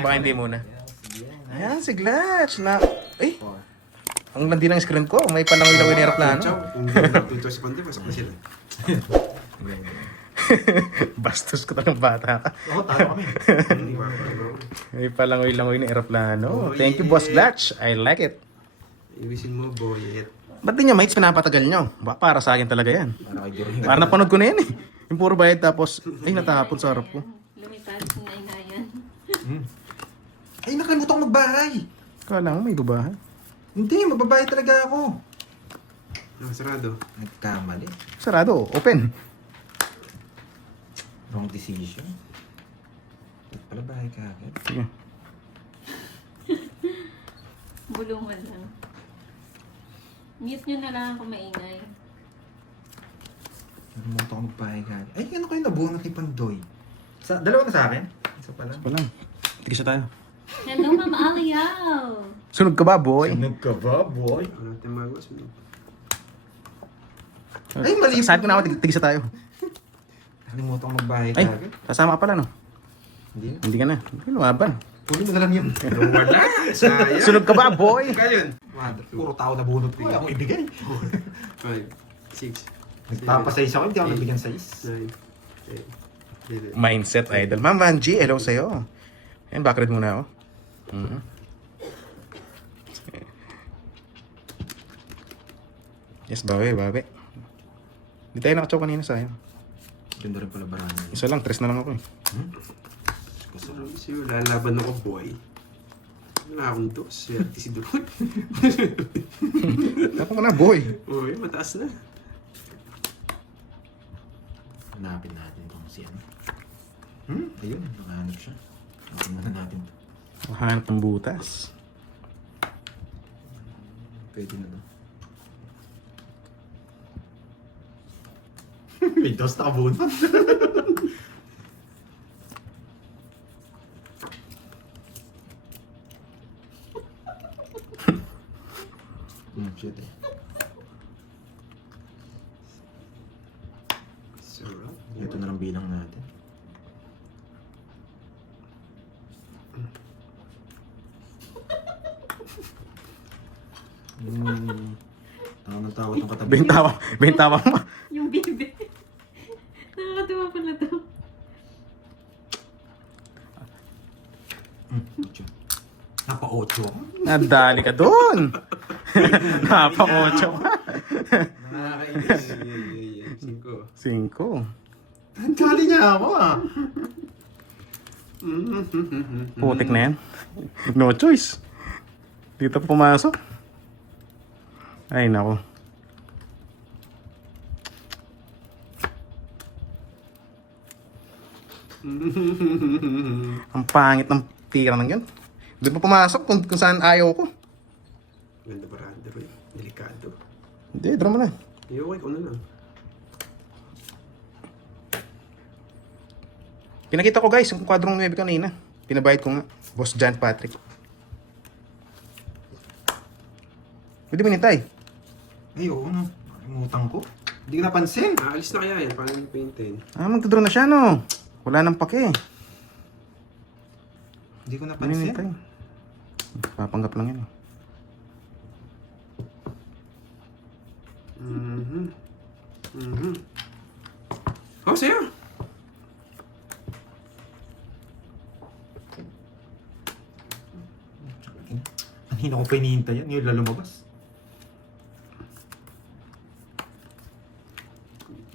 Baka hindi muna. Ayan, si Glatch na... Eh! Ang landi ng screen ko. May palangoy-langoy na aeroplano. Kung natuto si Pante, pasok na sila. Bastos ko talagang bata ka. Oo, talo kami. May palangoy-langoy na aeroplano. Oh, Thank you, yeah. Boss Glatch. I like it. Iwisin mo, boyet. Ba't di niya mates pinapatagal nyo? Baka para sa akin talaga yan. Para kay Jerry. Para napanood ko na yan eh. Yung puro bayad tapos, ay natapon sa harap ko. Lumitaas na inayan. Ay, nakalimutan ko magbahay. Kala mo may gubahan. Hindi, magbabahay talaga ako. Sarado. Nagkamali. Sarado, open. Wrong decision. Ba't pala bahay ka agad? Sige. Bulungan lang. Mute nyo na lang kung maingay. Nakalimutan ko magbahay ka agad. Ay, ano kayo nabuo na kay Pandoy? Dalawa na sa akin? Isa pa lang. Pa lang. Tigisa tayo. Hello, Ma'am Aliaw! Sunog ka ba, boy? Sunog ka ba, boy? Ano natin magwas mo? Ay, mali. Saan ko na ako, tigisa tayo. Nakalimutan ko magbahay ka Ay, agad. sasama ka pala, no? Hindi na. Hindi ka na. Hindi lumaban. Puli mo na lang yun. Wala! Sayang! Sunog ka ba, boy? Kaya yun? Puro tao na bunot ko. Ako ibigay. 5, 6, Nagpapasize ako, hindi ako nabigyan size. 9, 8, 11. Mindset idol. Ma'am Vanji, hello sa'yo. Ayan, backread muna ako. Yes, bawi, bawi. Hindi tayo nakachow kanina sayang. Ganda rin pala barangay. Isa lang, tres na lang ako eh. Sino lalaban ako, boy? Wala akong dos. Swerte si Doon. Tapos ka na, boy. Uy, mataas na. Hanapin natin kung si ano. Ayun, nakahanap siya. Hanapin muna natin. Mahanap ng butas. Pwede na ba? May dos na kabunot. Shit eh. Sarap. Ito na lang bilang natin. Tawa ng tawa itong katabi. Bentawa mo. Yung bibi. Nakakatuwa pala to. Ocho. Napa-ocho. Nadali ka doon. Napang-ocho ka. Nakakainis. 5. 5. Ang dali niya ako ah. Putik na yan. No choice. Dito pumasok. Ay, nako. Ang pangit ng tira ng yun. Hindi pa pumasok kung saan ayaw ko. Ganda baranda, boy. Delikado. Hindi, draw mo na. Okay, ko na lang. Pinakita ko guys, yung kwadrong 9 kanina. Pinabayad ko nga. Boss John Patrick. Pwede mo nitay. Ay, oo no. Nakalimutan ko. Hindi ko napansin. Aalis na kaya yan. Paano yung paintin? Magdodraw na siya no. Wala nang pake. Hindi ko Pwede napansin. nitay. Papanggap lang yan eh. Oh, sa'yo! Kanina ko pa hinihintay yan. Ngayon lalumabas.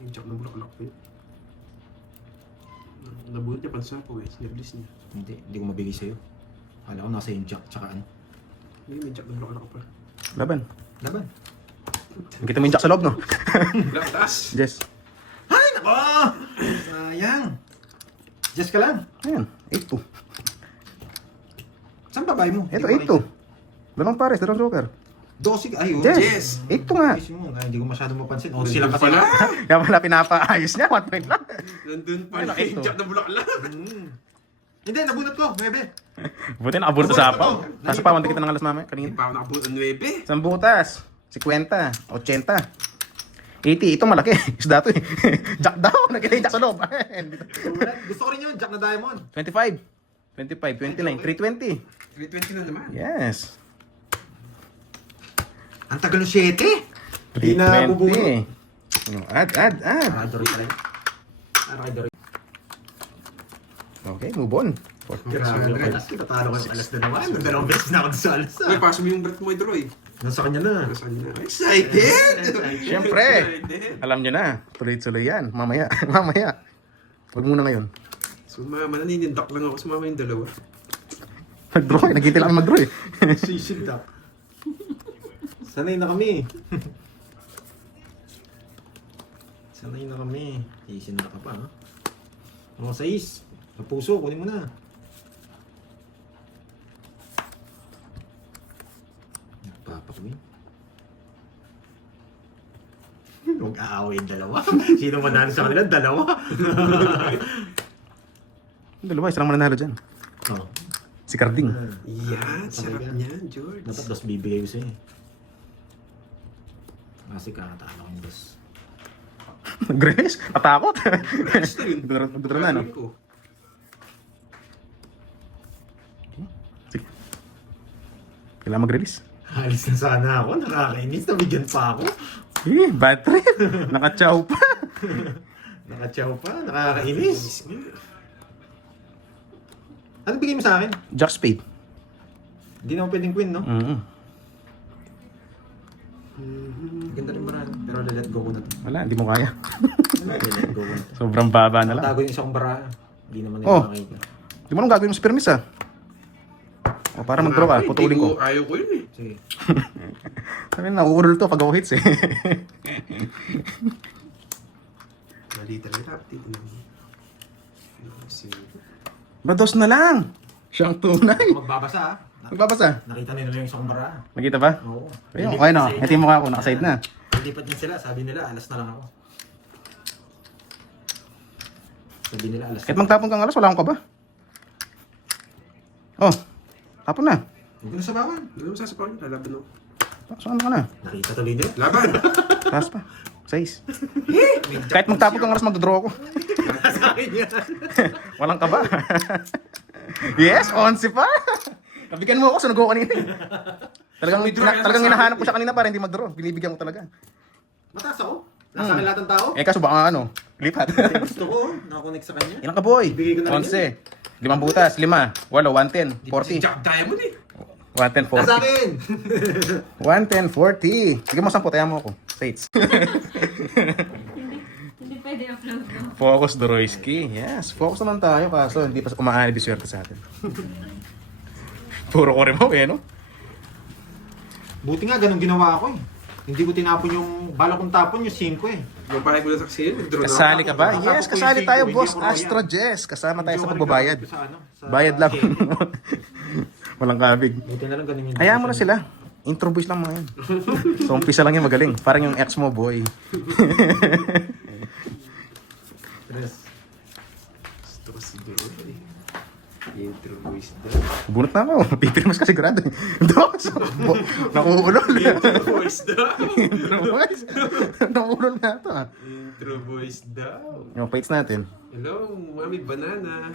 Yung jack ng bulaklak po yun. Nabuhat niya pansa ko eh. Sinirlis niya. Hindi ko mabigay sa'yo. Kala ko nasa yung jack tsaka ano. Hindi, may jack ng bulaklak pa. Laban. Laban. Nakita mo yung jack sa loob no? Wala, taas! Yes. Ay, nako! Sayang. Just ka lang. Ayan. 8-2. Saan babae mo? Ito 8-2. Dalawang pares, dalawang joker. Dosig. Ay, oh. Yes. Yes. 8-2 nga. Ayusin mo. Ay, hindi ko masyadong mapansin. O, Nandun sila pa pala. Kaya pala pinapaayos niya. 1 point lang. Nandun pa Ano, yung ito? jack ng bulaklak. Hindi, nabunot ko. Bebe. Buti nakabunot sa sapaw. Nasa pa, kita ng alas mamaya Hindi kanina. pa ako nakabuhat ng 9. Isang butas. 50. 80. 80. Ito malaki. Isda to eh. Jack daw. Nakita yung jack sa loob. Gusto ko rin yun. Jack na diamond. 25. 25, 29, 320. 320 na naman. Yes. Ang tagal ng 7. Hindi na bubuno. 320. Add. Para kay Dory tayo. Para kay Dory. Okay, move on. Grabe yung alas. Tatalo ko yung alas na naman. Dalawang beses na ako sa alas. Uy, paso mo yung breath mo, Droy. Nasa kanya na. Nasaan na? Excited! Siyempre, alam nyo na, tuloy-tuloy yan. Mamaya, mamaya. Huwag muna ngayon. Sumama, naninindak lang ako. Sumama yung dalawa. Mag-draw eh, nagkita lang mag-draw eh. Sisindak. Sanay na kami. Sanay na kami. Sisindak ka pa, ha? Mga 6. Sa puso, kunin mo na. Nagpapakuin. Huwag aaway yung dalawa. Sino manalo sa kanila? Dalawa. Yung dalawa, isa lang mananalo dyan. Oh. Si Carding. Yan, sarap niyan, George. Dapat dos bibigay ko sa'yo. Kasi kakatalo kong dos. Grace, natakot. Basta yun. Nagdura na, no? Gagawin ko. Sige. Kailangan mag-release. Alis na sana ako. Nakakainis. Nabigyan pa ako. Eh, bad trip. Nakachow pa. Nakachaw pa. Nakakainis. Ano bigay mo sa akin? Jack Spade. Hindi na ako pwedeng queen, no? Ganda rin marami. Pero let go ko na to. Wala, hindi mo kaya. Let go ko na to. Sobrang baba na lang. Tago yung isang bara. Hindi naman nila Oh. makita. Di mo nang gagawin mo sa permis ah. O, para mag-draw ka, Ay, putulin ko. Ayaw ko yun eh. Sige. Sabi na, nauurol to pag ako hits eh. Mali talaga. Titignan mo. Bados na lang. Siyang tunay. Magbabasa, ha? Magbabasa. Nakita nila yung isang bara. Nakita ba? Oo. Ayun, okay no. Ito yung mukha ko, nakaside na. Lipat din sila. Sabi nila, alas na lang ako. Sabi nila, alas Kahit magtapon kang alas, wala akong kaba. Oh, tapon na. Huwag ko na sabawan. Ano mo sasapawan? Lalaban ako. Saan ka na? Nakita tuloy nila. Laban! Taas pa. 6. Kahit magtapon kang alas, magdodraw ako. Sa akin yan. Walang kaba. Yes, 11 pa. Nabigyan mo ako, sunog ako kanina. Talagang hinahanap ko siya kanina para hindi mag-draw. Binibigyan ko talaga. Mataas ako. Nasa akin lahat ng tao. Eh kaso baka ano, lipat. Gusto ko, nakakonect sa kanya. Ilan ka boy? Ibigay ko na rin 11. 5 butas, 5, 8, 110, 40. Jack Diamond eh. 110, Nasa 40. akin! 110, 40. Sige mo 10, tayo mo ako. States. Hindi pwede upload mo. Focus Doroyski. Yes, focus naman tayo kaso hindi pa umaanib yung swerte sa atin. Puro ko rin mo eh, no? Buti nga, ganun ginawa ko eh. Hindi ko tinapon yung, bala kong tapon yung 5 eh. Mabahay ko na sa kasi nag-draw na Kasali ako. ka ba? Kasama Yes, ko kasali yung tayo, singko, boss. hindi ako Astro royal. Jess. Kasama tayo Hindi sa ako pagbabayad. nag-upload sa ano, sa Bayad lang. Ken. Walang kabig. Buti na lang ganun yung Hayaan mo na sila. Intro voice lang mga yan. So, umpisa lang yung magaling. Parang yung ex mo, boy. Tres. Gusto ko si Droy. Intro voice daw. Bunot na ako. Pipirmas ka sigurado. Dos. Nakuulol. Intro voice daw. Nakuulol na ito ah. Intro voice daw. Yung pates natin. Hello, Mami Banana.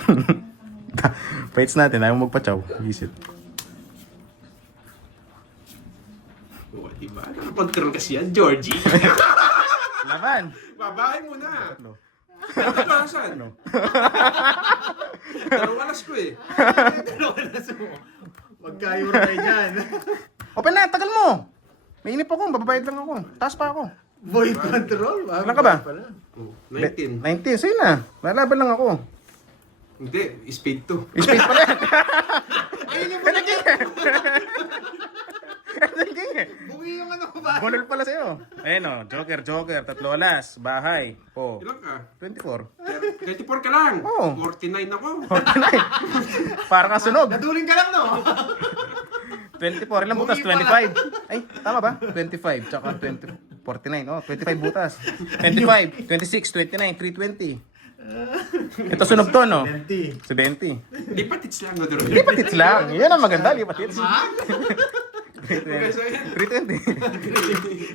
Pates natin. Ayaw mo magpachaw. Visit. O, diba? Nakakontrol kasi yan, Georgie. Laban. Babae mo na. Ano? Ano? Saan? Ano? Dalawang alas ko eh. Magkayo na kayo dyan. Open na. Tagal mo. May inip ako. Bababayad lang ako. Taas pa ako. Void control. Ilan ka ba? Oh, 19. 19. Sige na. Lalaban lang ako. Hindi, spade to. Space pala yan. Ayun yung Bungi yung ano ko ba? Bonol pala sa'yo. Ayun o. Joker. Tatlo alas. Bahay. O. Ilan ka? 24. 24 ka lang. Oo. 49 ako. 49. Para kang sunog. Naduling ka lang, no? 24. Ilang butas? 25. Ay, tama ba? 25. Tsaka 20. 49. Oh, 25 butas. 25. 26. 29. 320. Ito sunog to, no? 20. 70. Lipatits lang na doon. Lipatits lang. Yan ang maganda. Lipatits. Okay, so yan. 320.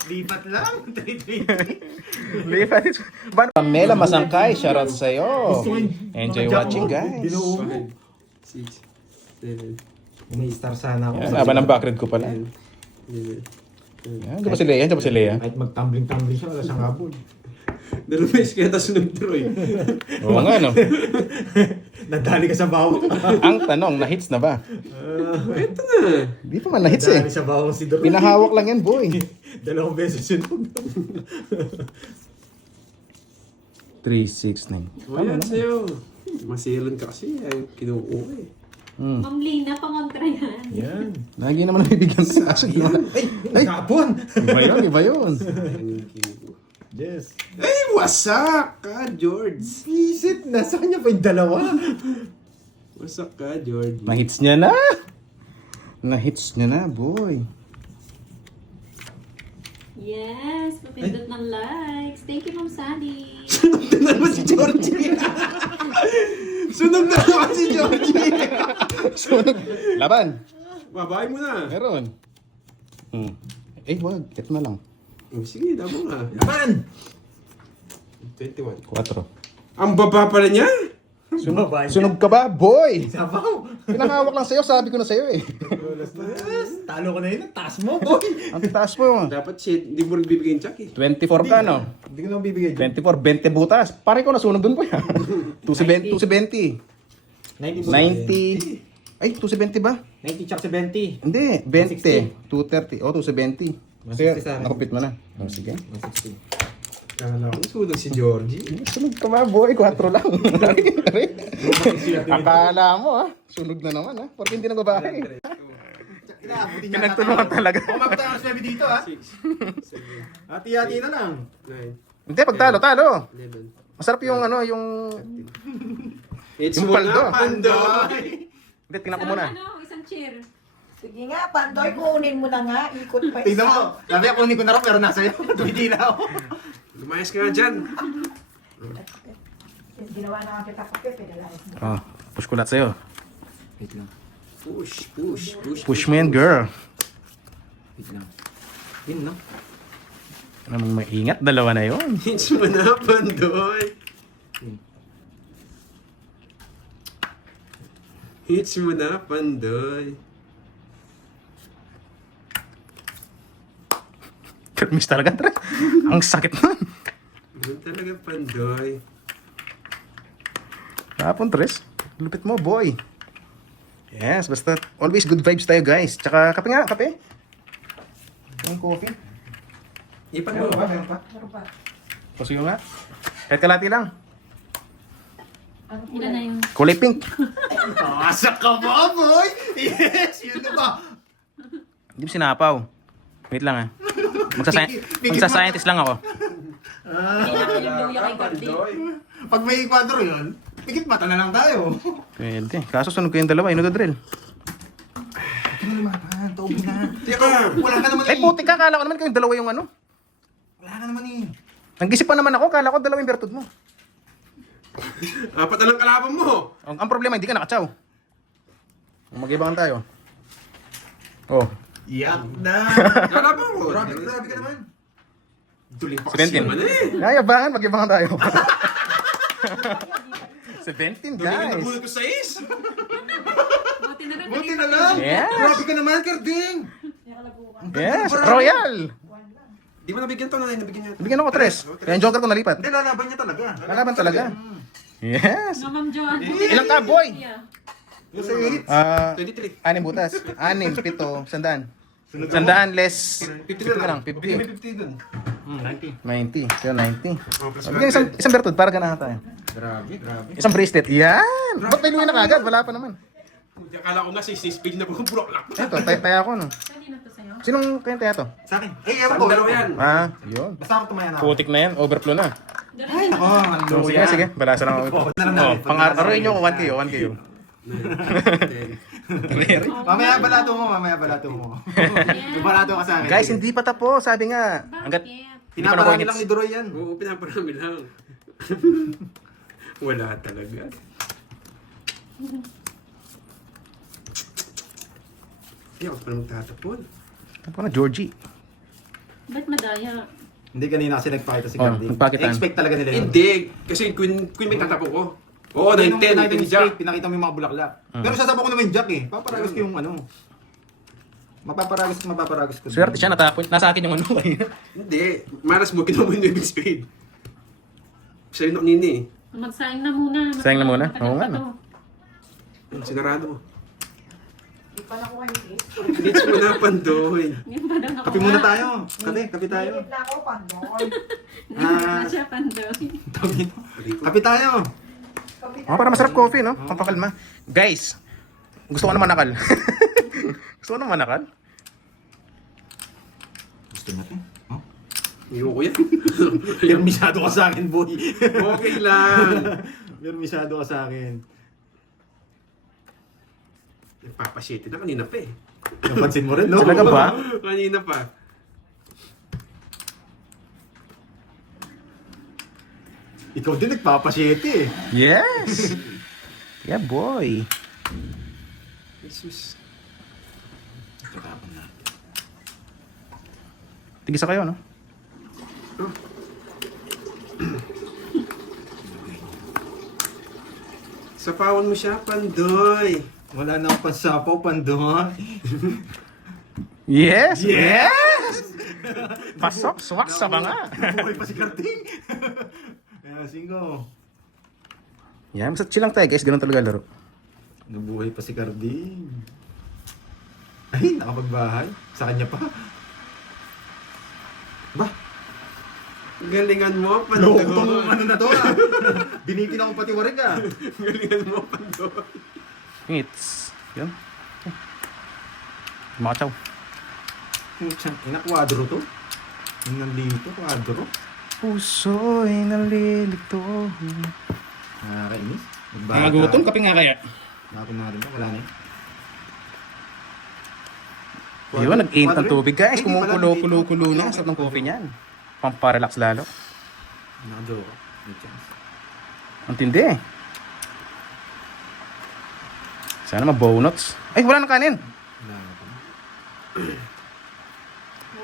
Lipat lang. 320. Lipatits. Pamela Masangkay, shoutout sa'yo. Enjoy watching, guys. 6, 7, May star sana ako. Yan, haba ng background ko pala. 10, 11, Yan, diyan ba si Lea? Diyan ba si Lea? Kahit mag-tumbling-tumbling siya, wala siyang habol. Dalawang beses kaya tapos sunod Troy. Oo nga, no? Nadali ka sa bawang. Ang tanong, na-hits na ba? Ito na. Di pa man na-hits eh. Nadali sa bawang si Doroy. Pinahawak lang yan, boy. Dalawang beses yun. 3, 6, 9. O yan sa'yo. Masilan ka kasi. Ay, kinukuha eh. Ma'am Lina, pangontra yan. Yan. Lagi naman nabibigyan sa aso. Ay, nakapon! Iba yun, iba yun. Sayang yung kinukuha. Yes. Ay, wasak ka, George. Visit na. Saan niya pa yung dalawa? Wasak ka, George. Na-hits niya na. Na-hits niya na, boy. Yes, papindot ng likes. Thank you, Ma'am Sally. Sunog na naman si Georgie. Sunog na naman si Georgie. Sunog. Laban. Babae mo na. Meron. Eh, wag. Ito na lang. Oh, sige, dabo nga. Yaman! 21. 4. Ang baba pala niya. Sunog, sunog ka ba, boy? Sabaw! Pinakawak lang sa'yo, sabi ko na sa'yo eh. Talo ko na yun. Taas mo, boy! Ang taas mo. Dapat shit, hindi mo rin bibigyan check eh. 24 ka, no? Hindi ko naman bibigay dyan. 24, 20 butas. Pare ko nasunog dun po yan. 270. 90. 90. Ay, 270 ba? 90 tsaka 70. Hindi, 20. 230. O, 270. Sige, 160 sa akin. nakupit mo na. O, sige. 160. Kala ko sunog si Georgie. Sunog ka ba, boy? 4 lang. Akala mo, ha? Sunog na naman, ha? Porque hindi na babae. Pinagtulungan talaga. Kumabot tayo ng swabe dito, ha? 6, 7, Hati-hati na lang. 9, Hindi, pag talo, talo. 11. Masarap yung ano, yung... It's Yung mo paldo. na, Pandoy! Hindi, tingnan ko muna. Isang cheer. Sige nga, Pandoy, kunin mo na nga. Ikot pa isa. Tingnan mo. Sabi ako, kunin ko na rin, pero nasa iyo. Hindi na ako. Lumayas ka nga dyan. Ginawa na nga kita kape, pinalayas mo. Oh, push ko lahat sa'yo. Wait lang. Push mo yan, girl. Wait lang. Yun, no? Ano mong maingat, dalawa na yun. It's mo na, Pandoy! It's mo na, Pandoy! Miss talaga, Tre. Ang sakit nun. Ganun talaga, Pandoy. Tapon, Tres. Lupit mo, boy. Yes, basta always good vibes tayo, guys. Tsaka kape nga, kape. Yung coffee. Ipan mo. Meron pa? Ano pa? Pasuyo nga. Kahit kalati lang. Ano Ilan na yung... Kulay pink. Asak ka ba, boy? Yes! Yun na ba? Hindi mo sinapaw. Wait lang, ha. Magsascientist lang ako. Ilan yung luya kay Gordy. Pag may kwadro yun, pikit mata na lang tayo. Pwede. Kaso sunog kayong dalawa. Ino drill. Ano naman, Toby na. Teka! Wala ka naman Ay, puti ka. Kala ko naman kayong dalawa yung ano. Wala ka naman eh. Nag-isip pa naman ako. Kala ko dalawa yung bertud mo. Apat na lang kalaban mo! Ang problema, hindi ka nakatsaw. Mag-ibangan tayo. Oh. Yak na. Kalaban mo! Grabe ka naman. Tuling pa kasi 17. naman eh! Ay, abangan. Mag-ibangan tayo. 17, Tuling yung guys. nabulot ko sa is! Buti na rin. Buti na lang. Yes. Grabe ka naman, Karding. Yes. Royal. Di mo nabigyan to na nabigyan niya. Bigyan ako 3. Kaya yung joker ko nalipat. Hindi, lalaban niya talaga. Lalaban talaga. Yes. No, Ma'am Joan. Ilang ka, boy? Yeah. Yung sa hit. 23. 6 butas. 6, 7, 100. 100 less. 50 na lang. 50. 50 dun. 90. Kaya 90. Oh, plus Bigyan isang bertud para ganahan tayo. Grabe. Isang bracelet. Yan. Ba't may luwi na kagad? Wala pa naman. Akala ko nga sa is page na bulok lang. Ito, taya ko no. Kanina to sa'yo. Sinong kayong taya to? Sa akin. Eh, ewan ko. Ang dalawa yan. Ah, yun. Basta ako tumayan ako. Putik na yan. Overflow na. Ay, nako. Ang So, sige, sige. Balasa lang ako. na lang Oh, natin. pang-araw nyo, 1K. 1K. 10. Mamaya balato mo. Yung balato ka sa akin. Guys, hindi pa tapos. Sabi nga. Hanggat Bakit? hindi pa nakuha Pinaparami lang ni Duroy yan. Oo, pinaparami lang. Wala talaga. Ay, ako pa naman tatapon. Tapos na, Georgie. Ba't madaya? Hindi kanina kasi nagpakita si Oh, Karding. nagpakita. Expect talaga nila yun. Hindi, kasi queen may tatapon ko. Oo, 9-10. Pinakita mo yung Jack. straight, pinakita mo yung mga bulaklak. Pero sasabaw ko naman yung jack eh. Paparagos ko yung ano. Mapaparagos ko. Swerte siya, nasa akin yung ano kanina. Hindi. Maras mo, kinuha mo yung David Spade. Sa'yo na kanina eh. Magsaing na muna. Sayang na muna? Matagal Oo pa nga, to. Sinarado mo. Di pa nakuha yung case. Hits mo na, Pandoy. Hindi pa daw nakuha. Kape muna tayo. Kape tayo. Nilip na ako, Pandoy. Hindi pa siya, Pandoy. Kape tayo. Oh, para masarap coffee, no? Pampakalma. Guys, gusto ko na manakal. Gusto ko na manakal. Gusto natin. Oh? Ayoko yan. Permisado ka sa akin, boy. Okay lang. Permisado ka sa akin. Nagpapashitty na kanina pa eh. Napansin mo rin, no? Talaga ba? Kanina pa. Ikaw din nagpapasyete eh. Yes! Yeah, boy. Jesus. Tatapon na. Tigisa kayo, no? Sapawan mo siya, Pandoy. Wala na akong pansapaw, Pandoy. Yes! Yes! Pasok, swak sa banga. Buhay pa si Karting. Kaya singo. Yan, basta chill lang tayo, guys. Ganun talaga laro. Nabuhay pa si Carding. Ay, nakapagbahay. Sa kanya pa. Ba? Galingan mo, Loko Pandoy. tong ano na to ah. Binitin akong pati warig ah. Galingan mo, Pandoy. Hits. Yan. Makachaw. Ina, kwadro to. Yung nandito, kwadro. Puso'y nalilito. Nakakainis. Mga gutom, kape nga kaya. Nakapin na rin to, wala na eh. Yun, nag-init ng Kwadro tubig, guys. Ay, di pala, Kumukulo-kulo na. Sarap ng coffee niyan. Pamparelax lalo. Nakadyo. May chance. Ang tindi eh. Sana mabonuts. Ay, wala na kanin. Wala na pa.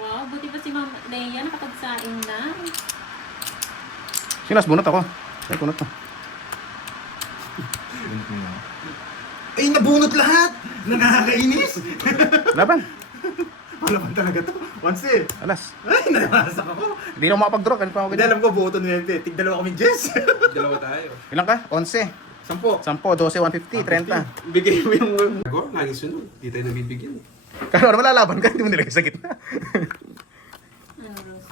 Wow, buti pa si Ma'am Leia nakapagsaing na. Sinas, bunot ako. Ay, bunot to. Bunot mo na. Ay, nabunot lahat! Nakakainis! Laban. Wala pa talaga to. Once eh. Alas. Ay, nalasak ako. Hindi na ako makapag-draw. Ganun pa ako Hindi ganyan. alam ko, buo to ni Mente. Tigdalawa kami, Jess. Dalawa tayo. Ilan ka? 11. 10. 10, 12, 150, 30. Bigay mo yung... Ako, lagi sunod. Di tayo nabibigyan. Kano ano malalaban ka? Hindi mo nilagay sa gitna. Ano, Rose?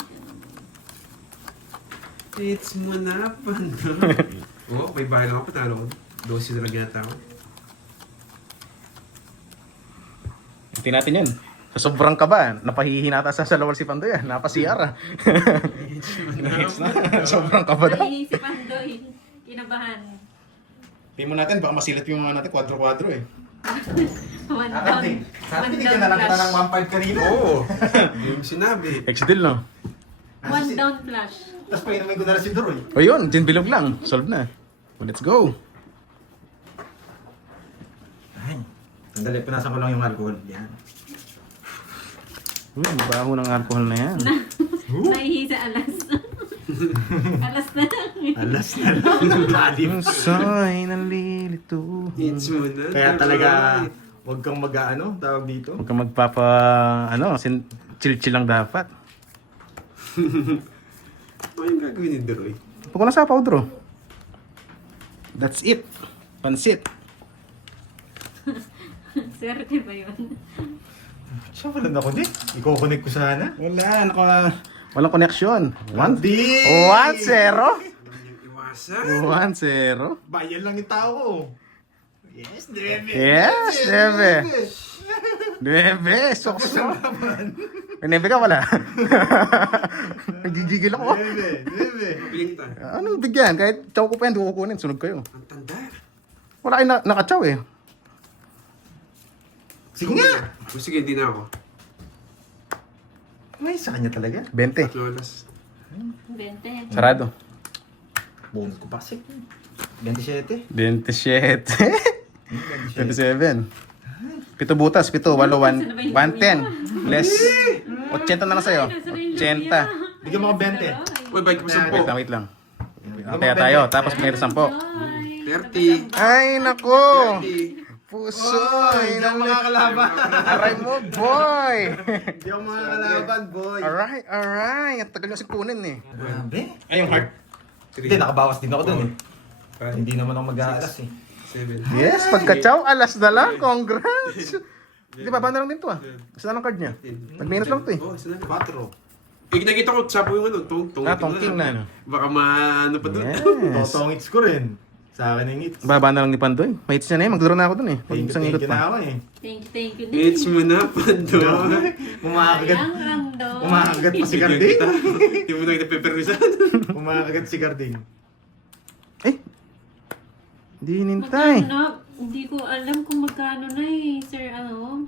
Hits mo na, Pandoy. Oo, may bahay lang ako. Patalo ko. 12 na lang yata ako. Hindi natin yan. Sa sobrang kaba, napahihinata sa lawal si Pandoy. Napasiyar. Hits na. Sobrang kaba daw. Ay, si Pandoy. Kinabahan. Tingnan mo natin, baka masilat yung mga natin, kwadro-kwadro eh. One down. One down flash. 1.5 kanina. Oo. Yung sinabi. Exidil, no? One down flash. Tapos painumin ko na rin si Doroy. O yun, gin bilog lang. Solve na. Well, let's go. Ay, sandali, punasan ko lang yung alcohol. Yan. Uy, ang baho ng alcohol na yan. Nahihi sa alas. Alas na lang. Alas na lang. Lalim. Puso'y nalilito. Hits mo na. Kaya talaga, Pandoy. huwag kang mag-ano, tawag dito. Huwag kang magpapa, chill-chill lang dapat. Ano yung gagawin ni Deroy? Huwag ko na sa powder. That's it. Pansit. Swerte ba yun? Siya, wala na ako din. I-connect ko sana. Wala, walang connection. 1-0. Hindi. 1-0. Alam niyang iwasan. 1-0. Bayan lang yung tao. Yes, Debe. Yes, Debe. Debe, sokso. Nebe ka wala. Nagigigil ako. Debe. Piling ta. Ano bigyan? Kahit chow ko pa yan, di ko kukunin. Sunog kayo. Ang tanda. Wala kayo nakachow eh. Sige nga. O sige, hindi na ako. May sa kanya talaga. 20. Lolas. 20. Sarado. Bonus ko pa kasi. 27. 27. 27. 7 butas, 7, 8, 1, 110. Less. 80 na lang sa'yo. 80. Bigyan mo ko 20. Uy, bike mo 10. Wait lang. Kaya tayo. Tapos may 10. 30. Ay, nako! 30. Puso! Hindi ako makakalaban. Aray mo, boy! Hindi ako makakalaban, boy. Alright. Ang tagal yung sipunin eh. Grabe. Ay, yung heart. Hindi, nakabawas din ako dun eh. Five, Hindi naman ako mag-aalas eh. 7. Yes, pagka-chow, alas na lang. Congrats! Di ba, na lang din to ah. Isa na lang card niya. Nag-minute lang to eh. Oh, isa na. 4. Nakita ko, sapo yung ano, tong Tongking na ano. Baka maano pa doon. Yes. Totong hits ko rin. Sa akin yung hits. Baba na lang ni Pandoy. May hits niya na eh. Magduro na ako dun eh. Pag isang ikot na pa. ako eh. Thank you. It's mo na, Pandoy. Kumakagat. Sayang lang daw. Kumakagat pa si Bigyan Garding. kita. Hindi mo na kita pepermisan. Kumakagat si Garding. Eh! Hindi hinintay. Magkano? Hindi ko alam kung magkano na eh, sir. Ano?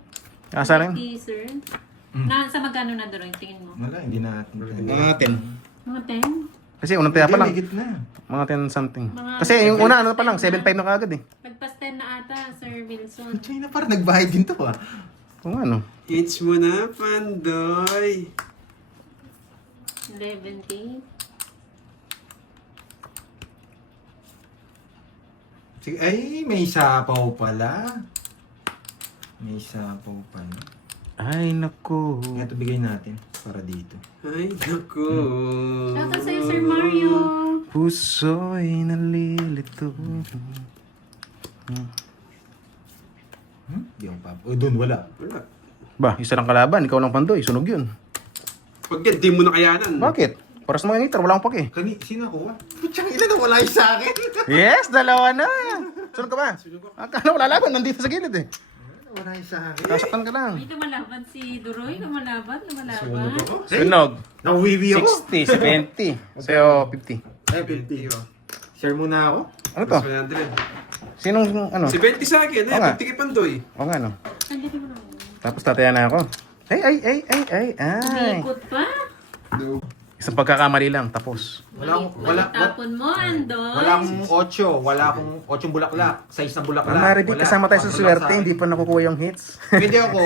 Asa na yun? Sir. Sa magkano na doon, tingin mo? Wala, hindi natin. Mga 10. Mga 10? Kasi unang taya pa lang. Hindi, may gitna. Mga 10 something. Mga- Kasi yung una ano pa lang, 7.5 na kagad eh. Magpas 10 na ata, Sir Wilson. China parang nagbayad din to ah. Kung ano. It's mo na, Pandoy. 11K. Sige, ay, may sapaw pala. May sapaw pala. Ay, naku. Ito bigay natin para dito. Ay, naku. Shoutout sa'yo, Sir Mario. Puso'y nalilito. Hindi ako pa. O, doon wala. Wala. Ba, isa lang kalaban. Ikaw lang Pandoy. Sunog yun. Pag yan, di mo na kayanan. Bakit? Para sa mga ngitar, wala akong pake. Sino ako ah? Putsang ina na wala yung sa akin. Yes, dalawa na. Sunod ka ba? Akala wala laban. Nandito sa gilid eh. Wala yung sa akin. Sasaktan ka lang. May lumalaban si Duroy. Lumalaban. Sunog. Nawiwi ako. 60, 70. Sa'yo, 50. Ay, 50. Share muna ako. Ano to? 100. Sinong, ano? Si 20 sa akin, Oo nga. 50 kay Pandoy. O nga, ano? Andito mo na. Tapos tataya na ako. Ay. Umikot pa. Isang pagkakamali lang, tapos. Tapon mo, Andoy. Wala akong 8. Wala akong 8 bulaklak. 6 na bulaklak. Maribig, Wala. kasama tayo sa 4 lang swerte, akin. hindi pa nakukuha yung hits. Pwede ako.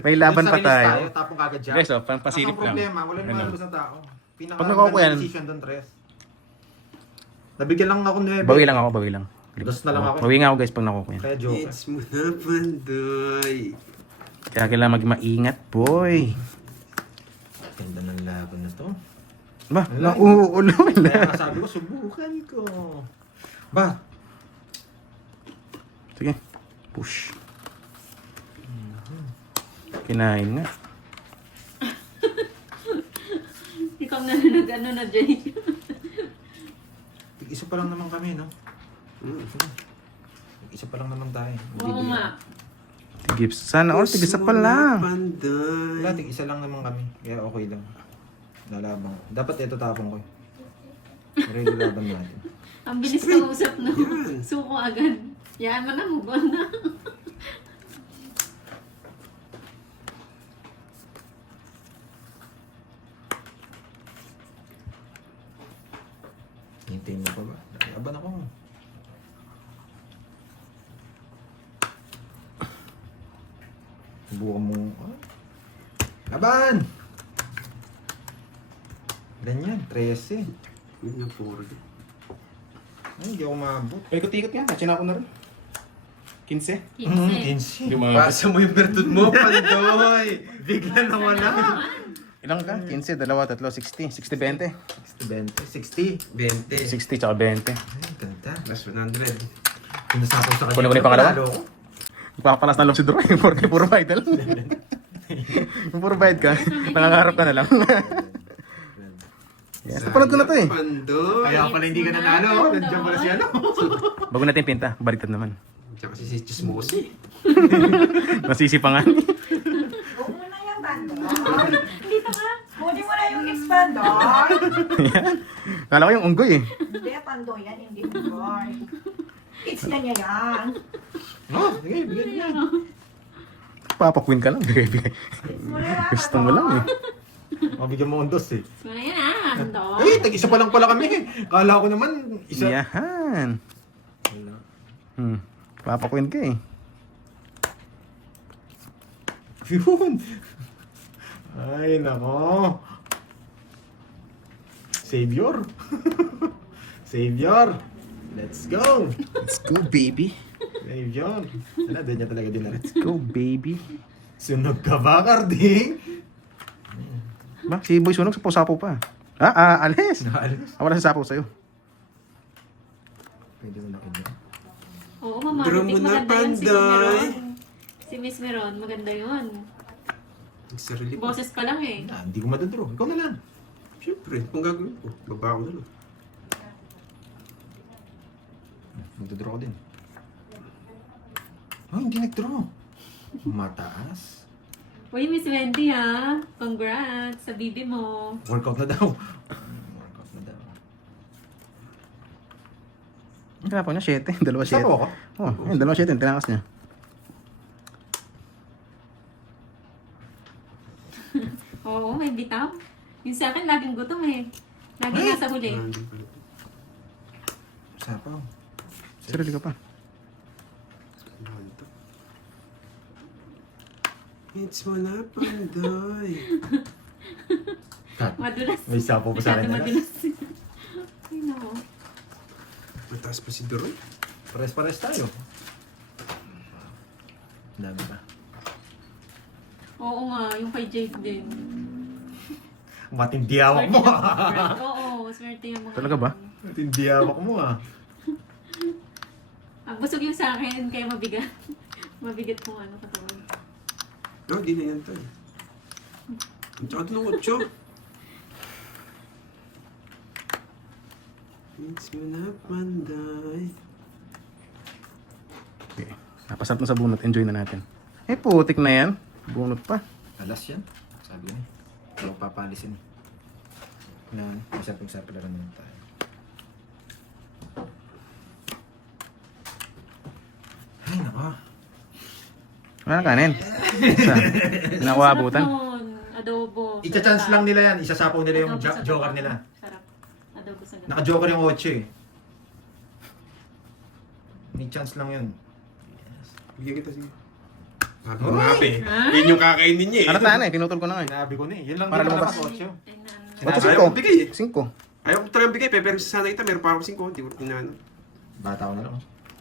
May laban pa Sa release tayo. Tapong kagad dyan. Guys, pampasilip Ang lang. problema, wala Ano? naman malabas na tao. Pag nakuha ko yan- decision doon, Tres. Nabigyan lang ako 9. Bawi lang ako, bawi lang. Dos na lang ako. Bawi nga ako guys pag nakukuha yan. Kaya joke. It's mo na, Pandoy. Kaya kailangan maging maingat, boy. Ganda ng laban na to. Ba, nauulo Kaya na. nga sabi ko, subukan ko. Ba? Sige, push. Kinain nga. Ikaw na nag-ano na, Jay. Isa pa lang naman kami, no? Isa pa lang naman tayo. Oo nga. Gibbs, sana all, tigisa pa lang. Pandoy. Wala, isa lang naman kami. Kaya okay lang. Lalabang. Dapat ito tapong ko. Pero ilalaban natin. Ang bilis ka usap, no? Yan. Suko agad. Yan mo na, move on na. Hintayin mo pa ba? Laban ako. Subukan mo. Ah. Laban! Ganyan, 13. Yun yung 40. Ay, hindi ako maabot. Ikot-ikot nga, kasi na rin. 15. 15. 15. Pasa mo yung virtud mo, Pandoy. Bigla na wala. Ilang ka? 15, 2, 3, 60. 60, 20. 20, 60. 20. 60 tsaka 20. Ay, ganda. Plus 100. Pinasapaw sa kanya. Kunin ko na yung pangalawa? Panalo ko. Magpapalas na lang si Droy, porque puro bayad na lang. Yung puro bayad ka, nangangarap ka na lang. Yes, napanood ko na to eh. Pandoy. Kaya pala hindi ka nanalo. Nandiyan pala si ano. Bago natin pinta, baliktad naman. Tsaka si Chismosi. Nasisipangan. Huwag mo na yung bandor. Dito ka. Kunin mo na yung expandor. Kala ko yung unggoy eh. Hindi, pandoy yan, hindi unggoy. It's na niya yan. Oh, sige, bigyan niya. Papakwin ka lang. Bigay-bigay. It's mo na yan, Gusto mo lang eh. Mabigyan mo ondos eh. So, yan ah, Andoy. Eh, tag-isa pa lang pala kami. Kala ko naman, isa. Yahan. Wala. Papakwin ka eh. Yun. Ay, nako. Savior. Savior. Let's go! Let's go, baby. Dave John. Wala, din niya talaga din na rin. Go, baby. Sunog ka ba, Carding? Ba, si Boy Sunog sapo-sapo pa. Alis. Naalis. Wala sa sapo sa'yo. Pwede mo nakinig. Oo, mama. Drum mo na, Maganda yun si Panday. Meron. Si Miss Meron, maganda yun. Nagsarili pa. Boses pa lang eh. Hindi ko madadraw. Ikaw na lang. Siyempre, kung gagawin ko, baba ko na lang. Magdadraw ko din. Oh, hindi nag-draw. Mataas. Uy, Miss Wendy ha. Congrats sa bibi mo. Workout na daw. Workout na daw. Ang kinapo niya, 7. Dalawa 7. Sapo ako? Oh, yun, dalawa 7. Tinakas niya. Oo, may bitaw. Yung sa akin, laging gutom eh. Lagi nasa huli. Hindi pa rin. Sapaw. Sarili ka pa. Ano to? It's mo na, Panday. Cut. Madulas. May sapaw pa sa akin Masyado na. madulas. Ay, nako. Mataas pa si Doron. Pares-pares tayo. Dami pa. Oo nga, yung kay Jake din. Matindi hawak mo. Oo, swerte yung mga. Talaga ba? Matindi hawak mo ah. Busog yung sa akin, kaya mabigat. Mabigat kung ano katawan. No, di na yan tayo. Ang tsaka doon ang 8. It's mo na, Panday. Okay. Napasarap na sa bunot. Enjoy na natin. Eh, putik na yan. Bunot pa. Alas yan. Sabi niya. Hindi ako papalisin eh. Yan. Masarap-sarap lang naman tayo. Ay, nako. Wala na kanin. Isa. Pinakuha abutan. Sarap nun. Adobo. sa Icha-chance gata. lang nila yan. Isasapaw nila yung Adobo sa joker gata. nila. Sarap. Adobo sa gata. Naka-joker yung 8 eh. May chance lang yun. Bigyan kita sige. Sabi Hoy! ko nga eh. Ha? Yun yung kakainin niya eh. Ano na eh, pinutol ko na nga eh. Sinabi ko na eh. Yun lang Para din lumabas. naman 8. Tingnan. Ba't Ayaw ko bigay eh. 5? Ayaw ko talagang bigay. Pero sana kita, meron pa ako 5. Hindi ko tinano. Bata ko na lang.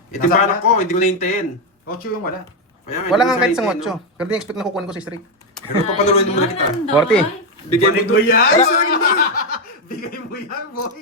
Ito yung balak ko, hindi ko nahintayin. 8 yung wala. Kaya, Wala hindi nga ko kahit isang nahintayin, 8. Pero di-expect na kukunin ko si straight. Pero papanuloy muna kita. 40. Bigay mo doon. yan! Bigay mo yan, boy!